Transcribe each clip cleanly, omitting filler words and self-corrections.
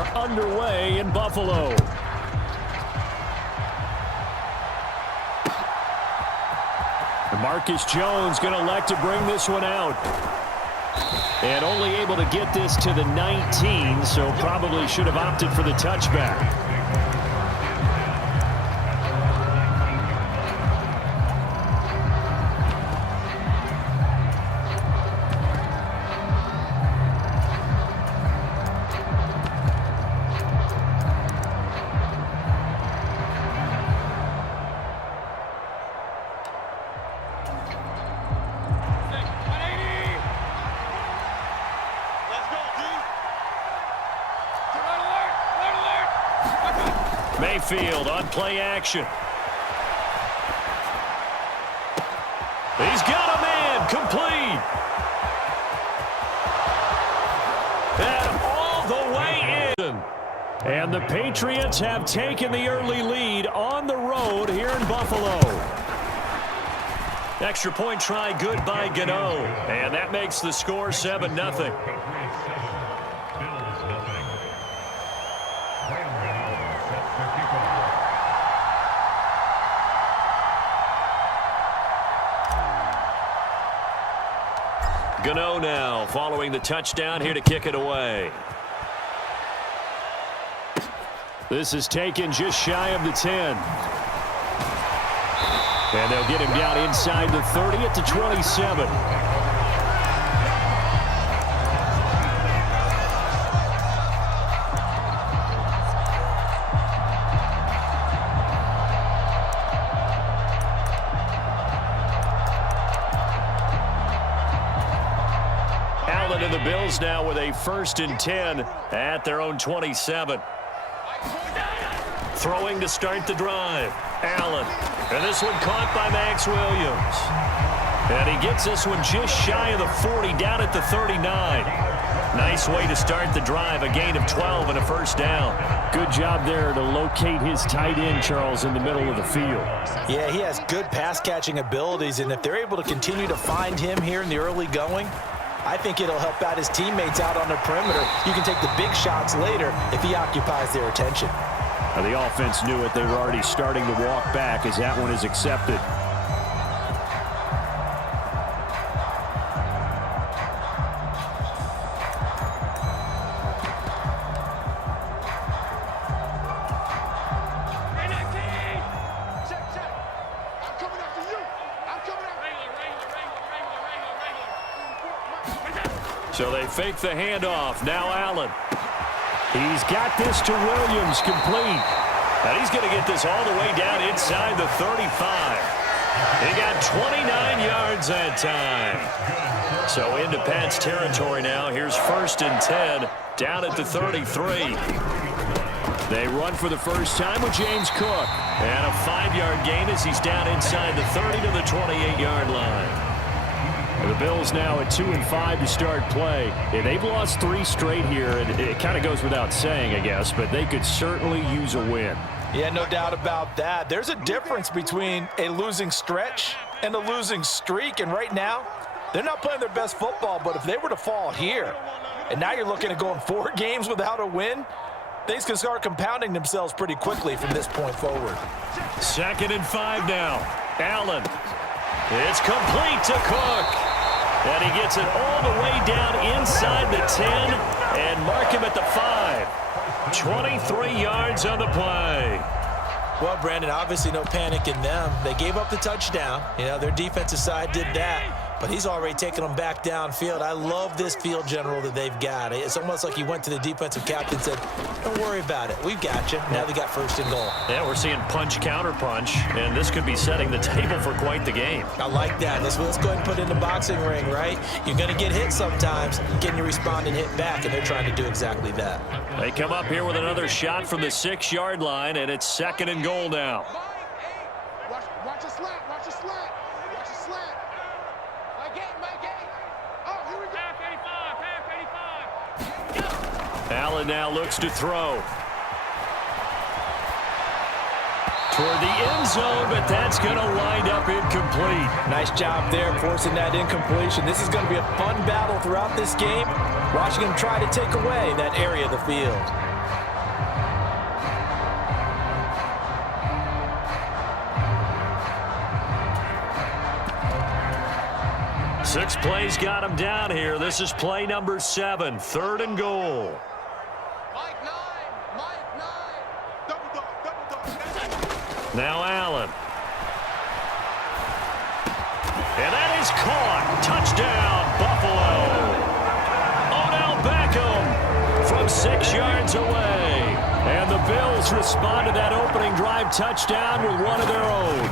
are underway in Buffalo. Marcus Jones going to elect to bring this one out. And only able to get this to the 19, so probably should have opted for the touchback. Mayfield on play action. He's got a man complete. And all the way in. And the Patriots have taken the early lead on the road here in Buffalo. Extra point try good by Gano. And that makes the score 7-0. Gano now following the touchdown here to kick it away. This is taken just shy of the 10. And they'll get him down inside the 30 at the 27. And the Bills now with a 1st and 10 at their own 27. Throwing to start the drive. Allen. And this one caught by Max Williams. And he gets this one just shy of the 40 down at the 39. Nice way to start the drive. A gain of 12 and a 1st down. Good job there to locate his tight end, Charles, in the middle of the field. Yeah, he has good pass-catching abilities, and if they're able to continue to find him here in the early going, I think it'll help out his teammates out on the perimeter. You can take the big shots later if he occupies their attention. Now the offense knew it. They were already starting to walk back as that one is accepted. So they fake the handoff. Now Allen. He's got this to Williams complete. And he's going to get this all the way down inside the 35. He got 29 yards that time. So into Pat's territory now. Here's 1st and 10 down at the 33. They run for the first time with James Cook. And a 5-yard gain as he's down inside the 30 to the 28-yard line. The Bills now at 2-5 to start play. Yeah, they've lost 3 straight here, and it kind of goes without saying, I guess, but they could certainly use a win. Yeah, no doubt about that. There's a difference between a losing stretch and a losing streak, and right now, they're not playing their best football, but if they were to fall here, and now you're looking at going 4 games without a win, things can start compounding themselves pretty quickly from this point forward. 2nd and 5 now. Allen. It's complete to Cook. And he gets it all the way down inside the 10 and mark him at the 5. 23 yards on the play. Well, Brandon, obviously no panic in them. They gave up the touchdown. You know, their defensive side did that. But he's already taken them back downfield. I love this field general that they've got. It's almost like he went to the defensive captain and said, don't worry about it. We've got you. Now they got 1st and goal. Yeah, we're seeing punch, counter punch, and this could be setting the table for quite the game. I like that. Let's go ahead and put it in the boxing ring, right? You're going to get hit sometimes. Can you respond and hit back? And they're trying to do exactly that. They come up here with another shot from the 6-yard line, and it's 2nd and goal now. Watch a slant. Watch a slant. Watch a slant. My game. Oh, here we go. Half 85. Allen now looks to throw. Toward the end zone, but that's going to wind up incomplete. Nice job there forcing that incompletion. This is going to be a fun battle throughout this game. Watching him try to take away that area of the field. Six plays got him down here. This is play number 7, 3rd and goal. Now Allen. And that is caught. Touchdown, Buffalo. Odell Beckham from 6 yards away. And the Bills respond to that opening drive touchdown with one of their own.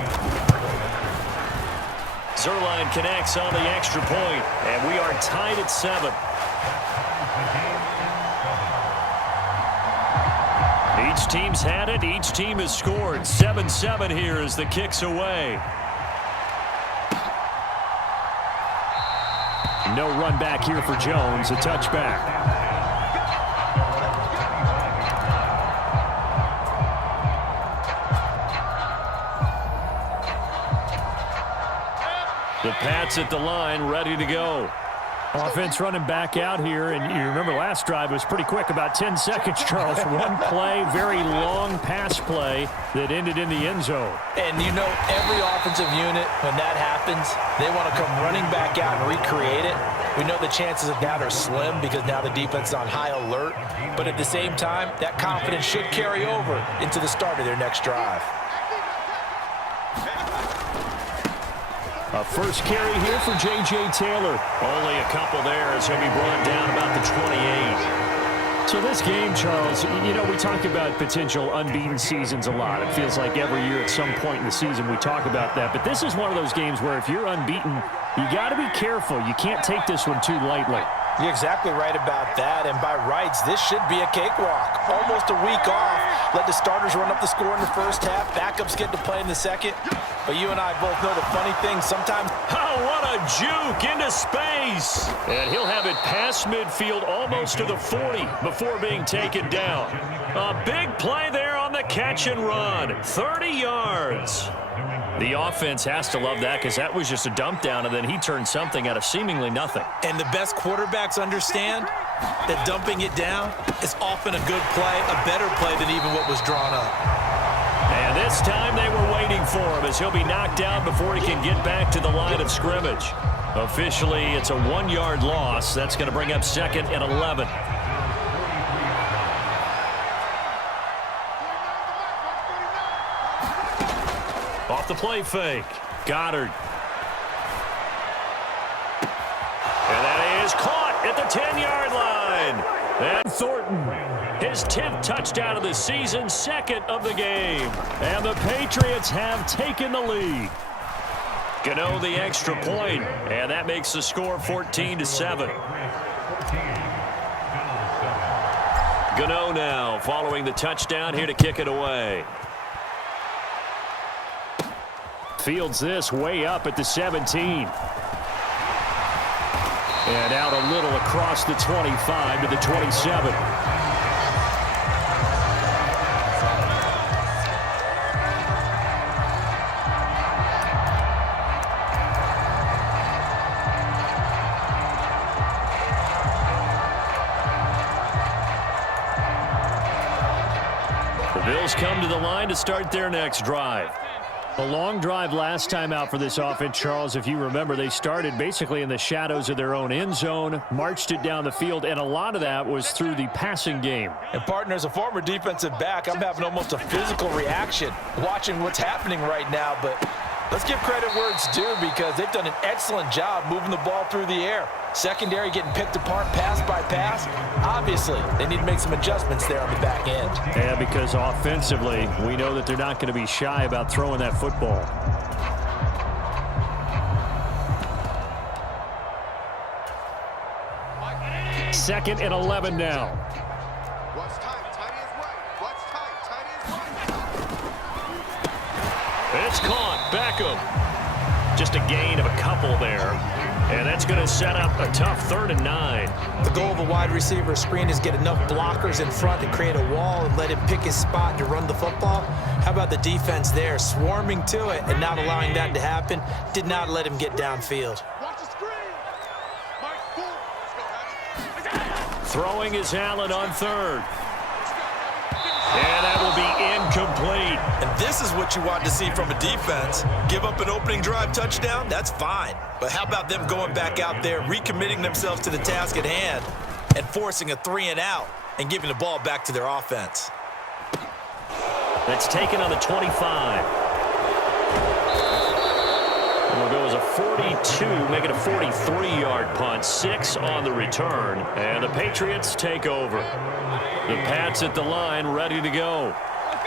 Zerline connects on the extra point, and we are tied at 7. Each team's had it. Each team has scored. 7-7 here as the kick's away. No run back here for Jones. A touchback. The Pats at the line, ready to go. Offense running back out here, and you remember last drive was pretty quick, about 10 seconds, Charles. One play, very long pass play that ended in the end zone. And you know, every offensive unit, when that happens, they want to come running back out and recreate it. We know the chances of that are slim because now the defense is on high alert. But at the same time, that confidence should carry over into the start of their next drive. A first carry here for J.J. Taylor. Only a couple there as he'll be brought down about the 28. So this game, Charles, you know, we talk about potential unbeaten seasons a lot. It feels like every year at some point in the season we talk about that. But this is one of those games where if you're unbeaten, you got to be careful. You can't take this one too lightly. You're exactly right about that, and by rights, this should be a cakewalk. Almost a week off. Let the starters run up the score in the first half. Backups get to play in the second. But you and I both know the funny thing, sometimes... Oh, what a juke into space! And he'll have it past midfield almost to the 40 before being taken down. A big play there on the catch and run. 30 yards. The offense has to love that because that was just a dump down, and then he turned something out of seemingly nothing. And the best quarterbacks understand that dumping it down is often a good play, a better play than even what was drawn up. And this time they were waiting for him as he'll be knocked down before he can get back to the line of scrimmage. Officially, it's a 1-yard loss. That's going to bring up 2nd and 11. Off the play fake. Goddard. And that is caught at the 10-yard line. And Thornton, his 10th touchdown of the season, 2nd of the game. And the Patriots have taken the lead. Gano the extra point, and that makes the score 14-7. Gano now following the touchdown here to kick it away. Fields this way up at the 17. And out a little across the 25 to the 27. The Bills come to the line to start their next drive. A long drive last time out for this offense, Charles. If you remember, they started basically in the shadows of their own end zone, marched it down the field, and a lot of that was through the passing game. And, partner, as a former defensive back, I'm having almost a physical reaction watching what's happening right now. But let's give credit where it's due because they've done an excellent job moving the ball through the air. Secondary getting picked apart pass by pass. Obviously, they need to make some adjustments there on the back end. Yeah, because offensively, we know that they're not going to be shy about throwing that football. Second and 11 now. What's tight? Tight is right. What's tight? Tight is right. It's caught. Beckham. Just a gain of a couple there. And that's going to set up a tough 3rd and 9. The goal of a wide receiver screen is get enough blockers in front to create a wall and let him pick his spot to run the football. How about the defense there, swarming to it and not allowing that to happen? Did not let him get downfield. Watch the screen. Mike, cool. Let's go, Abby. Throwing is Allen on 3rd. And that will be incomplete. And this is what you want to see from a defense. Give up an opening drive touchdown, that's fine. But how about them going back out there, recommitting themselves to the task at hand, and forcing a 3-and-out and giving the ball back to their offense. That's taken on the 25. And we'll go as a 42, make it a 43-yard punt. 6 on the return. And the Patriots take over. The Pats at the line, ready to go.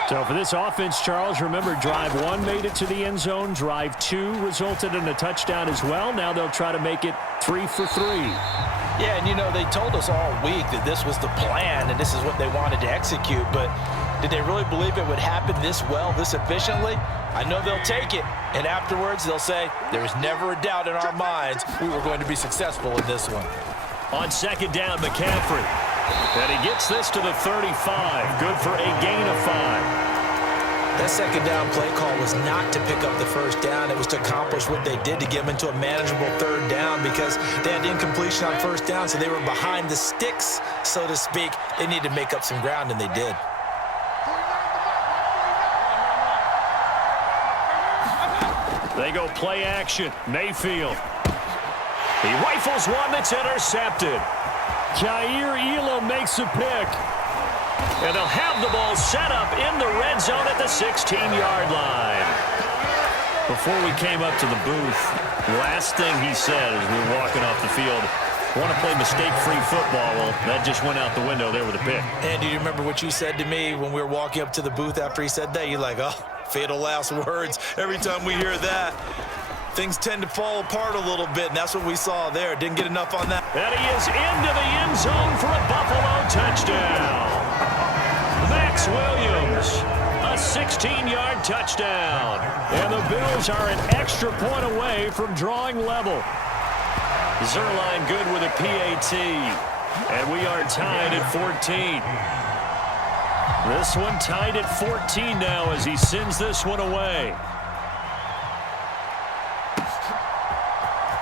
So for this offense, Charles, remember, drive 1 made it to the end zone. Drive 2 resulted in a touchdown as well. Now they'll try to make it 3 for 3. Yeah, and you know, they told us all week that this was the plan and this is what they wanted to execute, but did they really believe it would happen this well, this efficiently? I know they'll take it, and afterwards they'll say, there was never a doubt in our minds we were going to be successful in this one. On 2nd down, McCaffrey. And he gets this to the 35. Good for a gain of 5. That 2nd down play call was not to pick up the 1st down. It was to accomplish what they did to get them into a manageable 3rd down because they had incompletion on 1st down, so they were behind the sticks, so to speak. They needed to make up some ground, and they did. They go play action. Mayfield. He rifles one that's intercepted. Jair Elam makes a pick. And they'll have the ball set up in the red zone at the 16-yard line. Before we came up to the booth, last thing he said as we were walking off the field, want to play mistake-free football. Well, that just went out the window there with a pick. And do you remember what you said to me when we were walking up to the booth after he said that? You're like, oh, fatal last words. Every time we hear that, things tend to fall apart a little bit, and that's what we saw there. Didn't get enough on that. And he is into the end zone for a Buffalo touchdown. Max Williams, a 16-yard touchdown. And the Bills are an extra point away from drawing level. Zerline good with a PAT. And we are tied at 14. This one tied at 14 now as he sends this one away.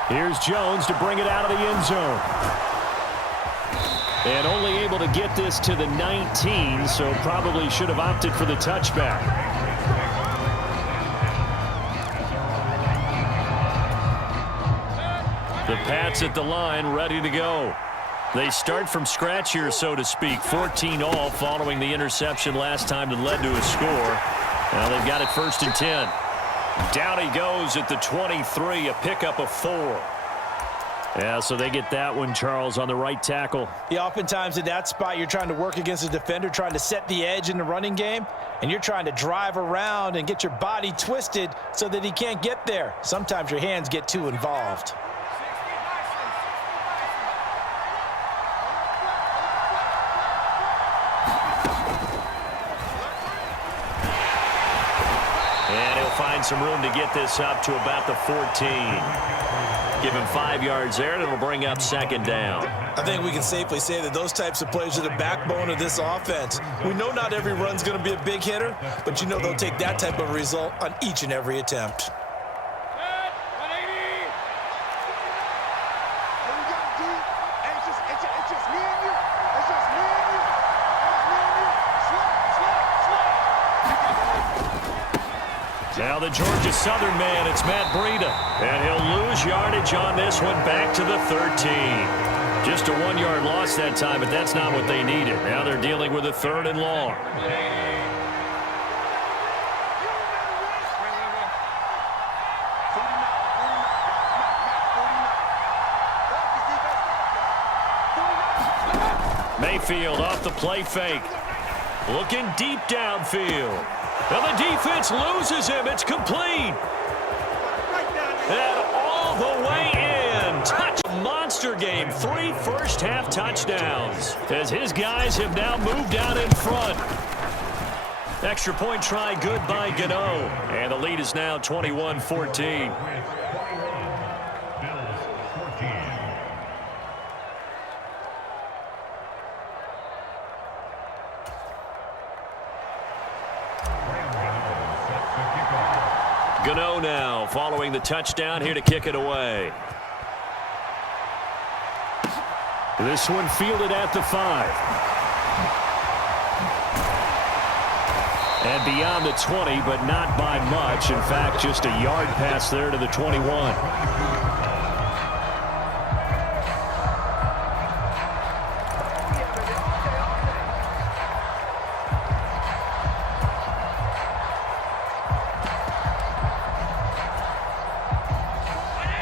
Here's Jones to bring it out of the end zone. And only able to get this to the 19, so probably should have opted for the touchback. The Pats at the line, ready to go. They start from scratch here, so to speak. 14 all following the interception last time that led to a score. Now they've got it 1st and 10. Down he goes at the 23, a pickup of 4. Yeah, so they get that one, Charles, on the right tackle. Yeah, oftentimes in that spot, you're trying to work against a defender, trying to set the edge in the running game, and you're trying to drive around and get your body twisted so that he can't get there. Sometimes your hands get too involved. And he'll find some room to get this up to about the 14. Give him 5 yards there, and it'll bring up 2nd down. I think we can safely say that those types of plays are the backbone of this offense. We know not every run's going to be a big hitter, but you know they'll take that type of result on each and every attempt. Now the Georgia Southern man, it's Matt Breida. And he'll lose yardage on this one back to the 13. Just a 1-yard loss that time, but that's not what they needed. Now they're dealing with a 3rd and long. Mayfield off the play fake. Looking deep downfield. And the defense loses him. It's complete. And all the way in. Touch monster game. 3 first-half touchdowns. As his guys have now moved out in front. Extra point try good by Gano. And the lead is now 21-14. Gano now following the touchdown here to kick it away. This one fielded at the 5. And beyond the 20, but not by much. In fact, just a yard pass there to the 21.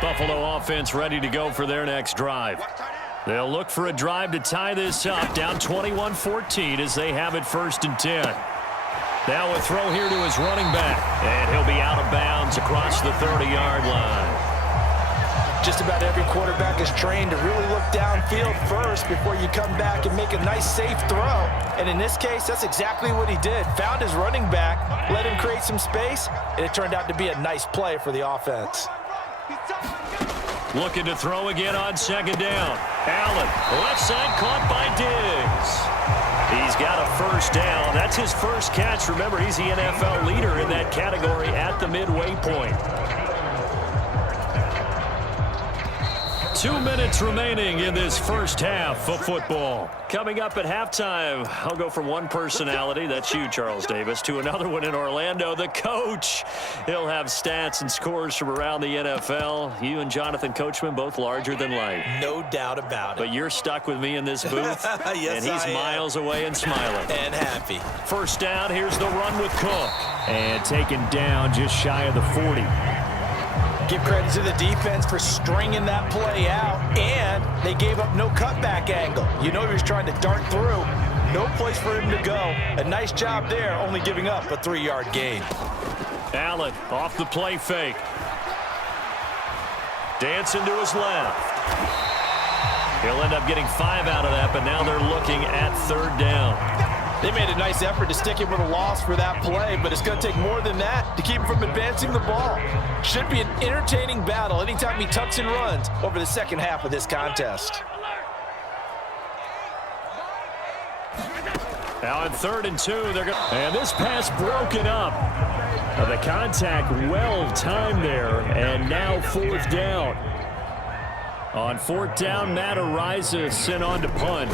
Buffalo offense ready to go for their next drive. They'll look for a drive to tie this up, down 21-14 as they have it 1st and 10. Now a throw here to his running back, and he'll be out of bounds across the 30-yard line. Just about every quarterback is trained to really look downfield first before you come back and make a nice, safe throw. And in this case, that's exactly what he did. Found his running back, let him create some space, and it turned out to be a nice play for the offense. Looking to throw again on 2nd down. Allen, left side, caught by Diggs. He's got a 1st down. That's his first catch. Remember, he's the NFL leader in that category at the midway point. 2 minutes remaining in this first half of football. Coming up at halftime, I'll go from one personality, that's you, Charles Davis, to another one in Orlando, the coach. He'll have stats and scores from around the NFL. You and Jonathan Coachman, both larger than life. No doubt about it. But you're stuck with me in this booth, yes, and he's miles away and smiling. And happy. 1st down, here's the run with Cook. And taken down just shy of the 40. Give credit to the defense for stringing that play out, and they gave up no cutback angle. You know he was trying to dart through. No place for him to go. A nice job there, only giving up a 3-yard gain. Allen off the play fake. Dancing to his left. He'll end up getting 5 out of that, but now they're looking at 3rd down. They made a nice effort to stick him with a loss for that play, but it's going to take more than that to keep him from advancing the ball. Should be an entertaining battle anytime he tucks and runs over the second half of this contest. Now on 3rd and 2, they're going, and this pass broken up. The contact well timed there, and now 4th down. On 4th down, Matt Ariza sent on to punt.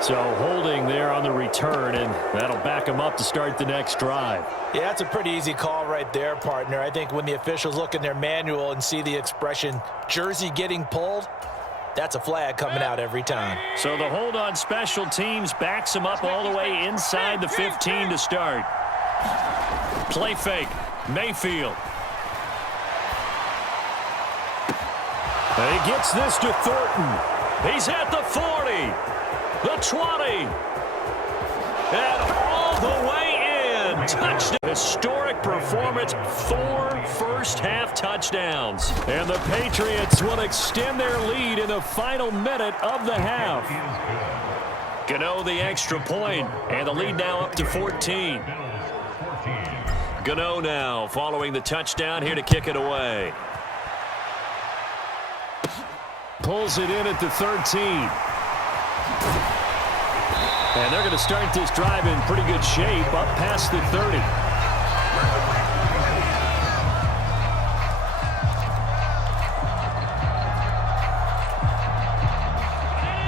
So holding there on the return, and that'll back him up to start the next drive. Yeah, that's a pretty easy call right there, partner. I think when the officials look in their manual and see the expression jersey getting pulled, that's a flag coming out every time. So the hold on special teams backs him up all the way inside the 15 to start. Play fake. Mayfield. And he gets this to Thornton. He's at the 40. The 20. And all the way in. Touchdown. Historic performance. 4 first-half touchdowns. And the Patriots will extend their lead in the final minute of the half. Gano the extra point, and the lead now up to 14. Gano now following the touchdown here to kick it away. Pulls it in at the 13. And they're going to start this drive in pretty good shape, up past the 30.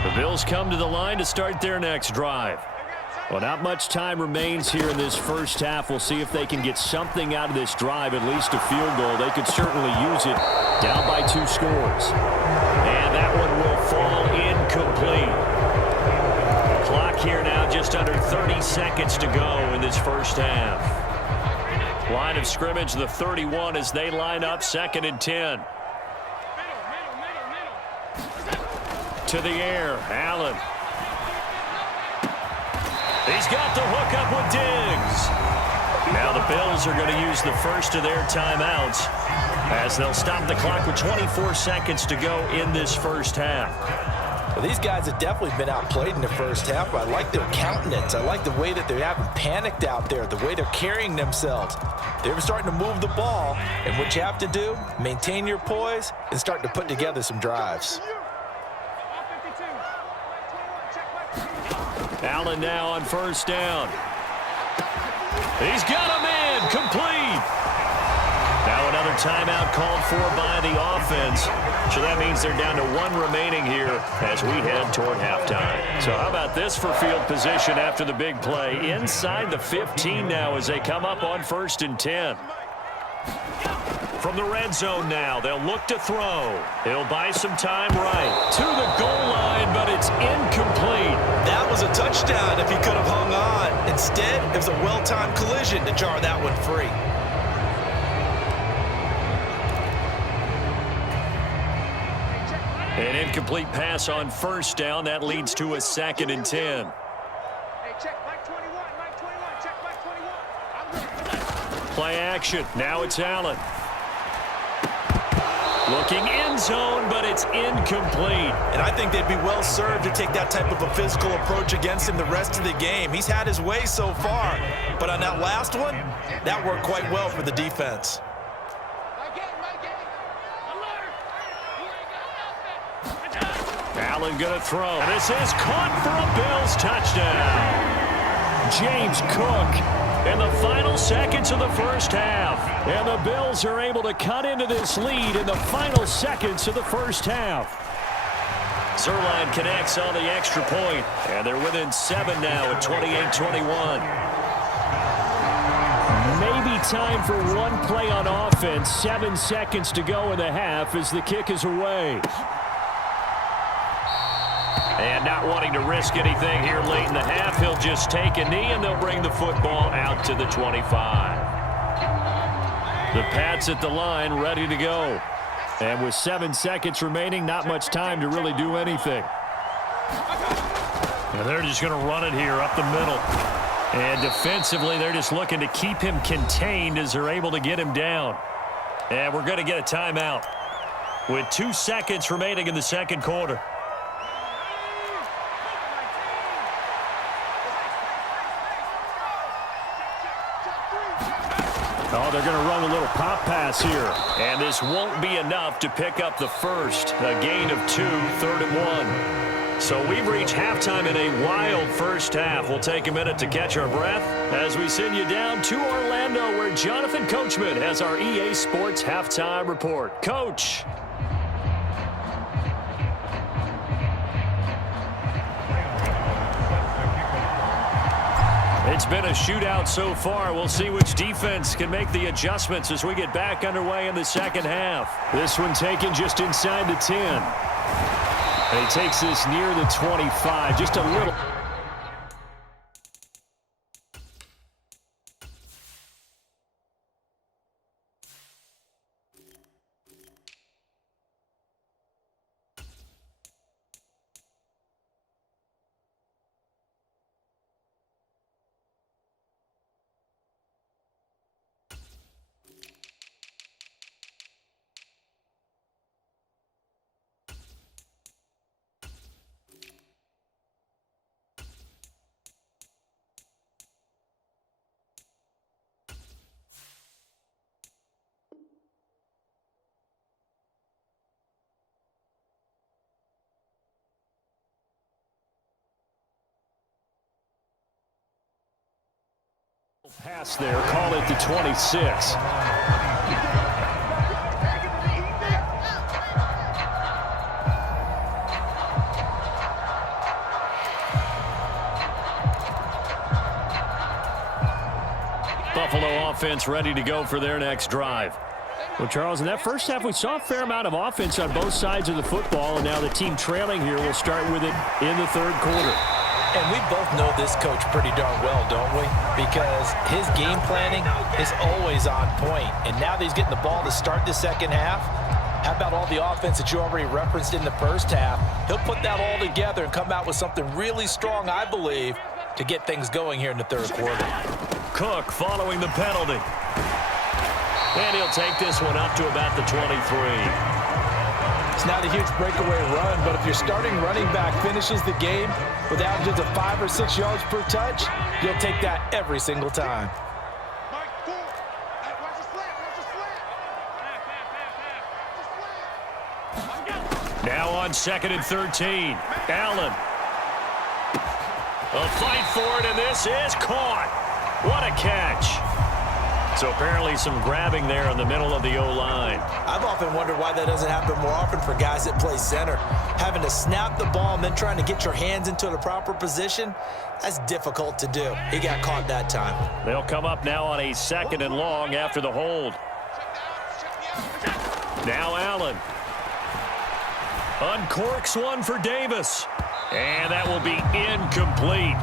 The Bills come to the line to start their next drive. Well, not much time remains here in this first half. We'll see if they can get something out of this drive, at least a field goal. They could certainly use it, down by 2 scores. And that one will fall incomplete. Clock here now, just under 30 seconds to go in this first half. Line of scrimmage, the 31 as they line up 2nd and 10. To the air, Allen. He's got the hook up with Diggs. Now the Bills are going to use the first of their timeouts as they'll stop the clock with 24 seconds to go in this first half. Well, these guys have definitely been outplayed in the first half, but I like their countenance. I like the way that they haven't panicked out there, the way they're carrying themselves. They're starting to move the ball, and what you have to do, maintain your poise and start to put together some drives. Allen now on first down. He's got a man complete. Now another timeout called for by the offense. So that means they're down to 1 remaining here as we head toward halftime. So how about this for field position after the big play? Inside the 15 now as they come up on 1st and 10. From the red zone now, they'll look to throw. He'll buy some time right to the goal line, but it's incomplete. That was a touchdown if he could have hung on. Instead, it was a well-timed collision to jar that one free. An incomplete pass on first down. That leads to a 2nd and 10. Hey, check Mike 21, Mike 21, check Mike 21. Play action. Now it's Allen. Looking end zone, but it's incomplete. And I think they'd be well served to take that type of a physical approach against him the rest of the game. He's had his way so far, but on that last one, that worked quite well for the defense. Allen going to throw. This is caught for a Bills touchdown. James Cook in the final seconds of the first half. And the Bills are able to cut into this lead in the final seconds of the first half. Zerline connects on the extra point, and they're within 7 now at 28-21. Maybe time for one play on offense. 7 seconds to go in the half as the kick is away. And not wanting to risk anything here late in the half, he'll just take a knee, and they'll bring the football out to the 25. The Pats at the line, ready to go. And with 7 seconds remaining, not much time to really do anything. And they're just going to run it here up the middle. And defensively, they're just looking to keep him contained as they're able to get him down. And we're going to get a timeout with 2 seconds remaining in the second quarter. Oh, they're going to run a little pop pass here. And this won't be enough to pick up the first. A gain of 2, 3rd and 1. So we've reached halftime in a wild first half. We'll take a minute to catch our breath as we send you down to Orlando, where Jonathan Coachman has our EA Sports Halftime Report. Coach. It's been a shootout so far. We'll see which defense can make the adjustments as we get back underway in the second half. This one taken just inside the 10. And he takes this near the 25, just a little. Pass there, call it the 26. Buffalo offense ready to go for their next drive. Well, Charles, in that first half, we saw a fair amount of offense on both sides of the football, and now the team trailing here will start with it in the third quarter. And we both know this coach pretty darn well, don't we? Because his game planning is always on point. And now that he's getting the ball to start the second half, how about all the offense that you already referenced in the first half? He'll put that all together and come out with something really strong, I believe, to get things going here in the third quarter. Cook following the penalty. And he'll take this one up to about the 23. It's not a huge breakaway run, but if your starting running back finishes the game with averages of 5 or 6 yards per touch, you'll take that every single time. Now on 2nd and 13. Allen. A fight for it, and this is caught. What a catch. So apparently some grabbing there in the middle of the O-line. I've often wondered why that doesn't happen more often for guys that play center. Having to snap the ball and then trying to get your hands into the proper position, that's difficult to do. He got caught that time. They'll come up now on a 2nd and long after the hold. Now Allen. Uncorks one for Davis. And that will be incomplete.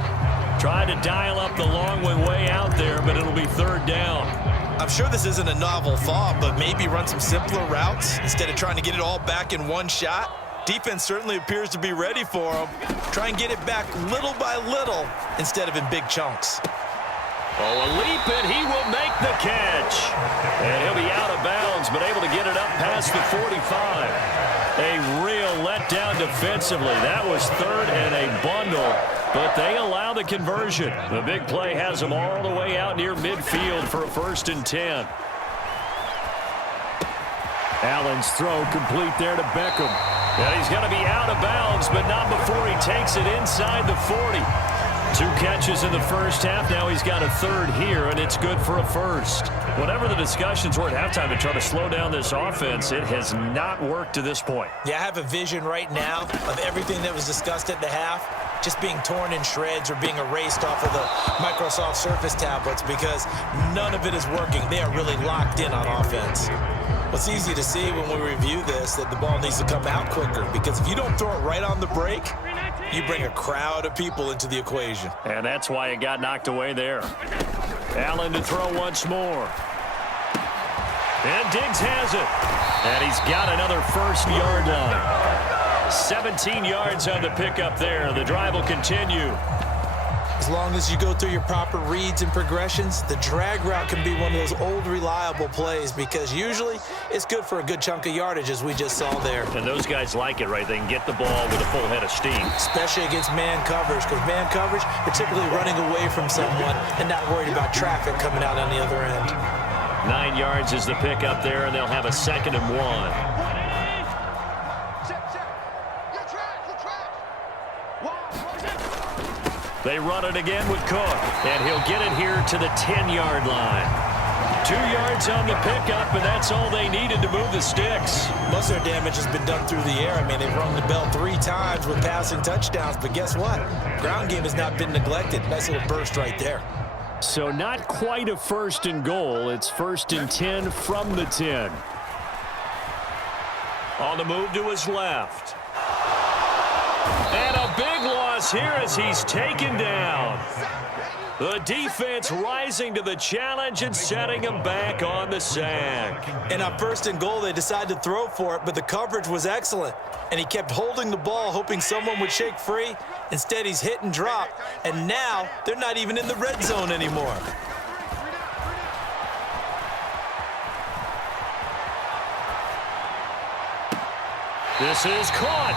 Tried to dial up the long way out there, but it'll be 3rd down. I'm sure this isn't a novel thought, but maybe run some simpler routes instead of trying to get it all back in one shot. Defense certainly appears to be ready for him. Try and get it back little by little instead of in big chunks. Oh, a leap, and he will make the catch. And he'll be out of bounds, but able to get it up past the 45. A real letdown defensively. That was 3rd and a bundle, but they allow the conversion. The big play has them all the way out near midfield for a 1st and 10. Allen's throw complete there to Beckham. And he's going to be out of bounds, but not before he takes it inside the 40. 2 catches in the first half. Now he's got a 3rd here, and it's good for a 1st. Whatever the discussions were at halftime to try to slow down this offense, it has not worked to this point. Yeah, I have a vision right now of everything that was discussed at the half just being torn in shreds or being erased off of the Microsoft Surface tablets because none of it is working. They are really locked in on offense. It's easy to see when we review this that the ball needs to come out quicker because if you don't throw it right on the break, you bring a crowd of people into the equation. And that's why it got knocked away there. Allen to throw once more. And Diggs has it. And he's got another 1st yard line. 17 yards on the pickup there. The drive will continue. As long as you go through your proper reads and progressions, the drag route can be one of those old reliable plays because usually it's good for a good chunk of yardage as we just saw there. And those guys like it, right? They can get the ball with a full head of steam. Especially against man coverage because man coverage, particularly running away from someone and not worried about traffic coming out on the other end. 9 yards is the pickup there, and they'll have a 2nd and 1. They run it again with Cook, and he'll get it here to the 10-yard line. 2 yards on the pickup, and that's all they needed to move the sticks. Most of their damage has been done through the air. I mean, they've rung the bell 3 times with passing touchdowns, but guess what? Ground game has not been neglected. Nice little burst right there. So not quite a 1st and goal. It's 1st and 10 from the 10. On the move to his left. And a big loss here as he's taken down. The defense rising to the challenge and setting him back on the sack. And on 1st and goal, they decided to throw for it, but the coverage was excellent. And he kept holding the ball, hoping someone would shake free. Instead, he's hit and dropped. And now, they're not even in the red zone anymore. This is caught.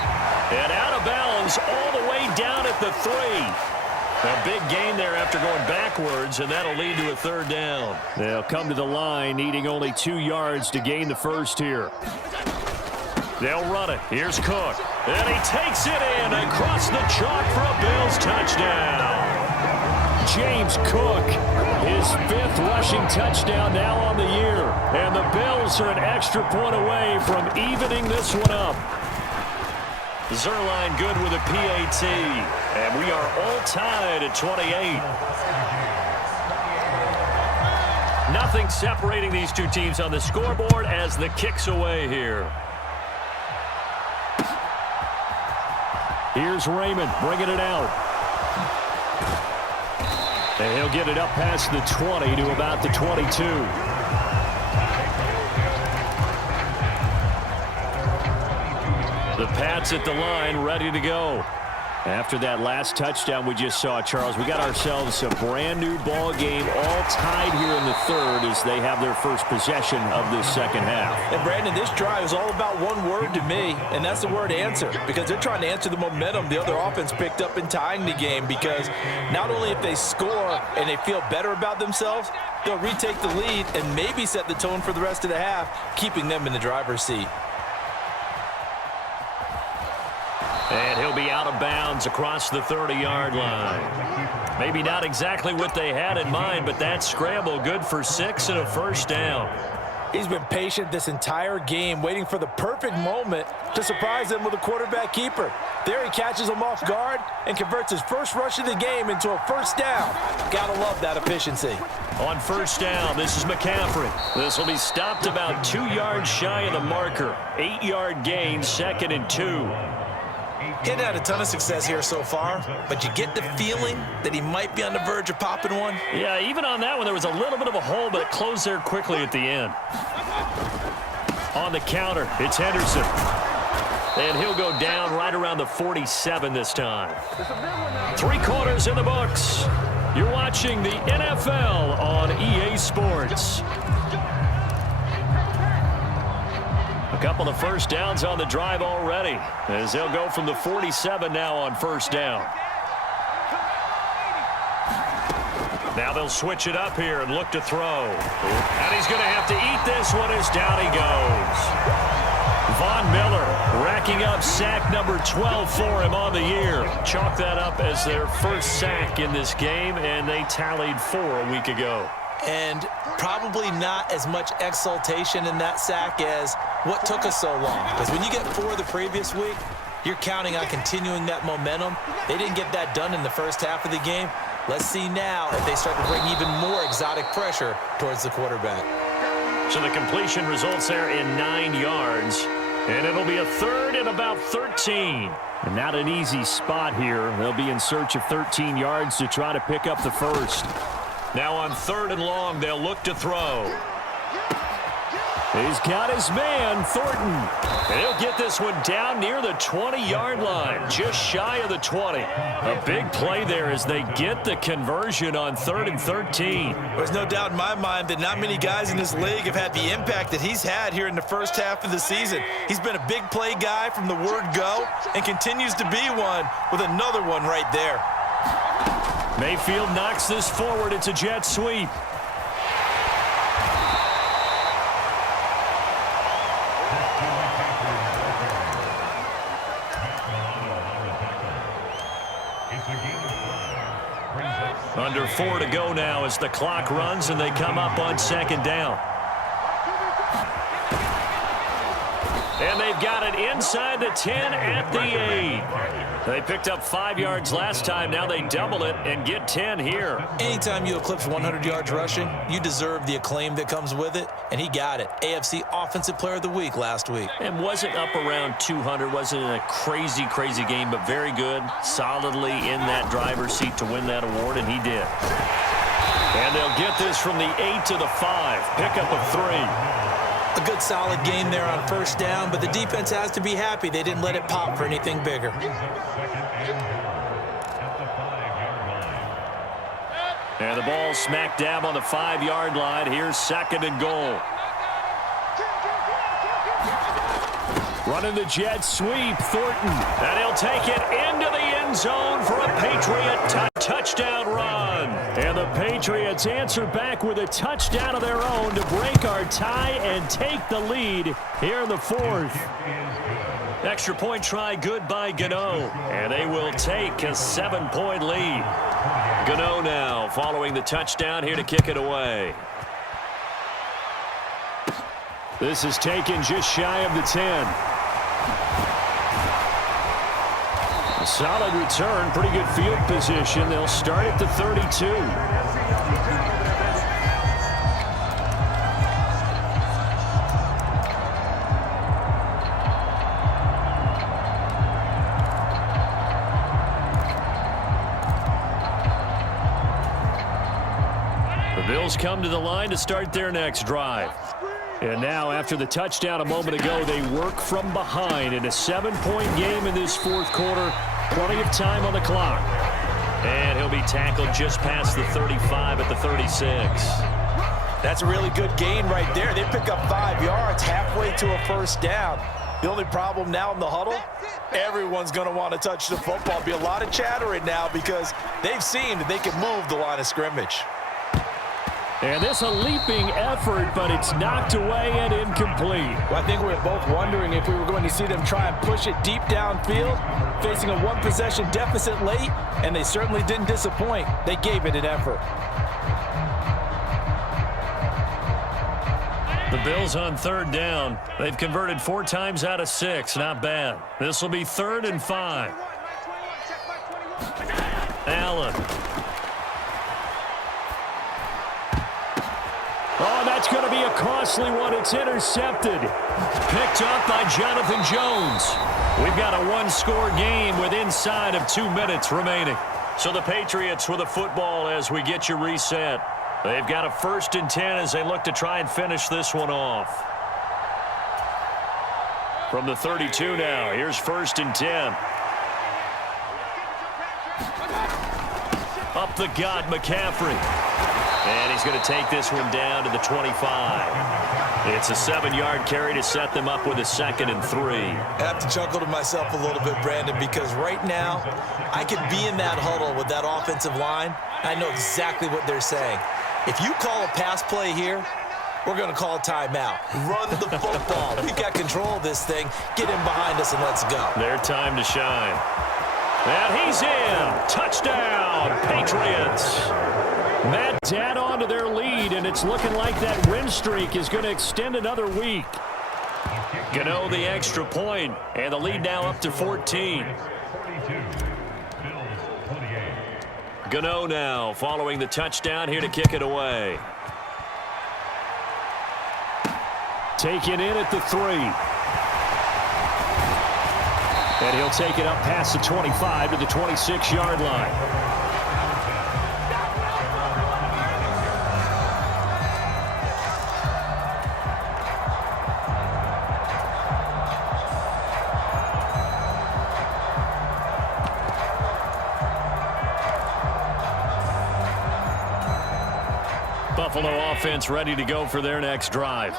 And out of bounds all the way down at the 3. A big gain there after going backwards, and that'll lead to a 3rd down. They'll come to the line, needing only 2 yards to gain the 1st here. They'll run it. Here's Cook. And he takes it in across the chalk for a Bills touchdown. James Cook, his 5th rushing touchdown now on the year. And the Bills are an extra point away from evening this one up. Zerline good with a PAT. And we are all tied at 28. Nothing separating these two teams on the scoreboard as the kick's away here. Here's Raymond bringing it out. And he'll get it up past the 20 to about the 22. The Pats at the line, ready to go. After that last touchdown we just saw, Charles, we got ourselves a brand new ball game, all tied here in the third as they have their first possession of this second half. And Brandon, this drive is all about one word to me, and that's the word answer, because they're trying to answer the momentum the other offense picked up in tying the game, because not only if they score and they feel better about themselves, they'll retake the lead and maybe set the tone for the rest of the half, keeping them in the driver's seat. And he'll be out of bounds across the 30-yard line. Maybe not exactly what they had in mind, but that scramble good for 6 and a first down. He's been patient this entire game, waiting for the perfect moment to surprise them with a quarterback keeper. There he catches him off guard and converts his first rush of the game into a first down. Gotta love that efficiency. On first down, this is McCaffrey. This will be stopped about 2 yards shy of the marker. 8-yard gain, 2nd and 2. He hadn't had a ton of success here so far, but you get the feeling that he might be on the verge of popping one. Yeah, even on that one, there was a little bit of a hole, but it closed there quickly at the end. On the counter, it's Henderson. And he'll go down right around the 47 this time. 3 quarters in the books. You're watching the NFL on EA Sports. A couple of first downs on the drive already, as they'll go from the 47 now on first down. Now they'll switch it up here and look to throw. And he's going to have to eat this one as down he goes. Von Miller racking up sack number 12 for him on the year. Chalk that up as their first sack in this game, and they tallied 4 a week ago. And probably not as much exultation in that sack as what took us so long. Because when you get 4 the previous week, you're counting on continuing that momentum. They didn't get that done in the first half of the game. Let's see now if they start to bring even more exotic pressure towards the quarterback. So the completion results there in 9 yards. And it'll be a 3rd and about 13. And not an easy spot here. They'll be in search of 13 yards to try to pick up the first. Now on 3rd and long, they'll look to throw. He's got his man, Thornton. And he'll get this one down near the 20-yard line, just shy of the 20. A big play there as they get the conversion on 3rd and 13. There's no doubt in my mind that not many guys in this league have had the impact that he's had here in the first half of the season. He's been a big play guy from the word go and continues to be one with another one right there. Mayfield knocks this forward. It's a jet sweep. Under 4 to go now as the clock runs and they come up on 2nd down. And they've got it inside the 10 at the 8. They picked up 5 yards last time. Now they double it and get 10 here. Anytime you eclipse 100 yards rushing, you deserve the acclaim that comes with it, and he got it. AFC Offensive Player of the Week last week. And wasn't up around 200. Wasn't a crazy, crazy game, but very good. Solidly in that driver's seat to win that award, and he did. And they'll get this from the 8 to the 5. Pickup of 3. A good solid game there on first down, but the defense has to be happy they didn't let it pop for anything bigger. And the ball smack dab on the 5-yard line. Here's 2nd and goal. Running the jet sweep, Thornton. And he'll take it into the end zone for a Patriot touchdown run. And the Patriots answer back with a touchdown of their own to break our tie and take the lead here in the 4th. Extra point try good by Gano. And they will take a 7-point lead. Gano now following the touchdown here to kick it away. This is taken just shy of the 10. A solid return, pretty good field position. They'll start at the 32. The Bills come to the line to start their next drive. And now, after the touchdown a moment ago, they work from behind in a 7-point game in this 4th quarter. Plenty of time on the clock. And he'll be tackled just past the 35 at the 36. That's a really good gain right there. They pick up 5 yards halfway to a first down. The only problem now in the huddle, everyone's going to want to touch the football. Be a lot of chattering now because they've seen that they can move the line of scrimmage. And this a leaping effort, but it's knocked away and incomplete. Well, I think we were both wondering if we were going to see them try and push it deep downfield, facing a one-possession deficit late, and they certainly didn't disappoint. They gave it an effort. The Bills on third down. They've converted 4 times out of 6. Not bad. This will be 3rd and 5. Allen. Oh, that's going to be a costly one. It's intercepted. Picked up by Jonathan Jones. We've got a 1-score game with inside of 2 minutes remaining. So the Patriots with a football as we get you reset. They've got a 1st and 10 as they look to try and finish this one off. From the 32 now, here's 1st and 10. Up the gut, McCaffrey. And he's going to take this one down to the 25. It's a 7-yard carry to set them up with a 2nd and 3. I have to chuckle to myself a little bit, Brandon, because right now I could be in that huddle with that offensive line. I know exactly what they're saying. If you call a pass play here, we're going to call a timeout. Run the football. We've got control of this thing. Get in behind us and let's go. Their time to shine. And he's in. Touchdown, Patriots. Mets add on to their lead, and it's looking like that win streak is going to extend another week. Gano the extra point, and the lead now up to 14. Gano now following the touchdown here to kick it away. Taken in at the 3. And he'll take it up past the 25 to the 26-yard line. Buffalo offense ready to go for their next drive.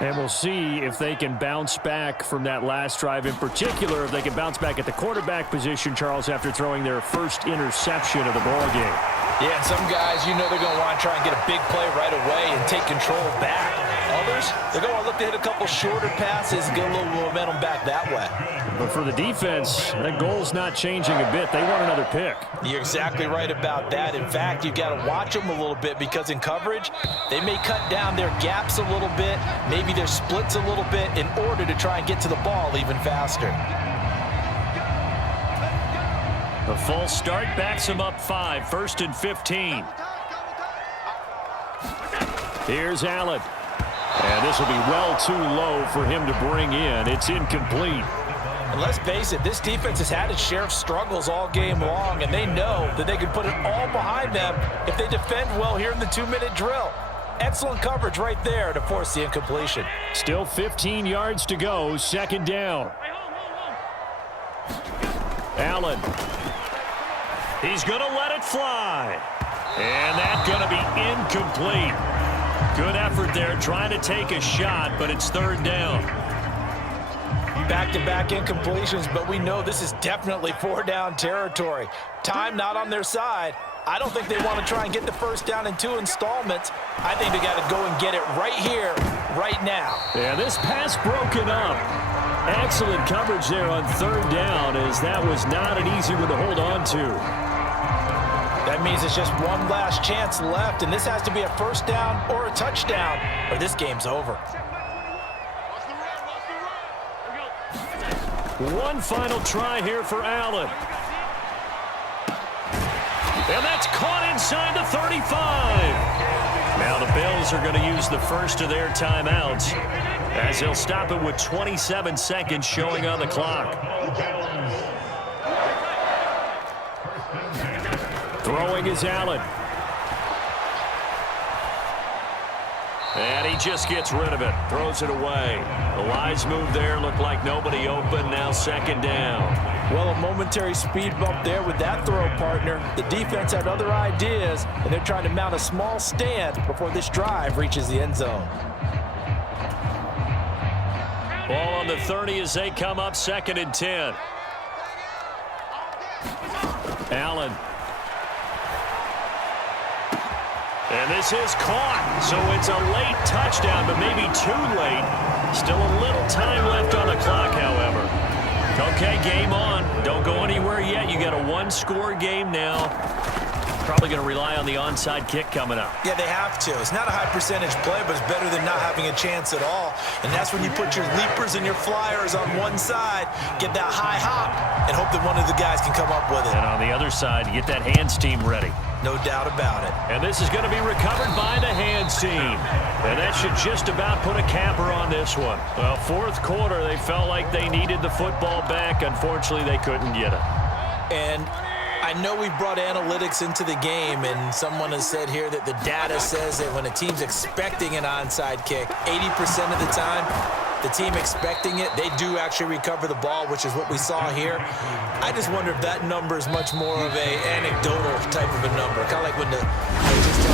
And we'll see if they can bounce back from that last drive, in particular, if they can bounce back at the quarterback position, Charles, after throwing their first interception of the ball game. Yeah, and some guys, you know they're going to want to try and get a big play right away and take control back. Others, they're going to look to hit a couple shorter passes and get a little momentum back that way. But for the defense, that goal's not changing a bit. They want another pick. You're exactly right about that. In fact, you've got to watch them a little bit because in coverage, they may cut down their gaps a little bit, maybe their splits a little bit in order to try and get to the ball even faster. The false start backs him up 5, 1st and 15. Here's Allen. And this will be well too low for him to bring in. It's incomplete. And let's face it, this defense has had its share of struggles all game long, and they know that they can put it all behind them if they defend well here in the 2-minute drill. Excellent coverage right there to force the incompletion. Still 15 yards to go, 2nd down. Allen. He's going to let it fly. And that's going to be incomplete. Good effort there, trying to take a shot, but it's 3rd down. Back-to-back incompletions, but we know this is definitely 4-down territory. Time not on their side. I don't think they want to try and get the first down in 2 installments. I think they got to go and get it right here, right now. Yeah, this pass broken up. Excellent coverage there on 3rd down, as that was not an easy one to hold on to. That means it's just one last chance left, and this has to be a first down or a touchdown, or this game's over. One final try here for Allen. And that's caught inside the 35. Now the Bills are going to use the first of their timeouts as they'll stop it with 27 seconds showing on the clock. Throwing is Allen. And he just gets rid of it. Throws it away. The wise move there. Looked like nobody open. Now 2nd down. Well, a momentary speed bump there with that throw, partner. The defense had other ideas, and they're trying to mount a small stand before this drive reaches the end zone. Ball on the 30 as they come up 2nd and 10. Allen. And this is caught. So it's a late touchdown, but maybe too late. Still a little time left on the clock, however. Okay, game on. Don't go anywhere yet. You got a one-score game now. Probably going to rely on the onside kick coming up. Yeah, they have to. It's not a high percentage play, but it's better than not having a chance at all. And that's when you put your leapers and your flyers on one side, get that high hop, and hope that one of the guys can come up with it. And on the other side, you get that hands team ready. No doubt about it. And this is going to be recovered by the hands team. And that should just about put a capper on this one. Well, 4th quarter, they felt like they needed the football back. Unfortunately, they couldn't get it. And I know we brought analytics into the game, and someone has said here that the data says that when a team's expecting an onside kick, 80% of the time, the team expecting it, they do actually recover the ball, which is what we saw here. I just wonder if that number is much more of a anecdotal type of a number, kind of like when they just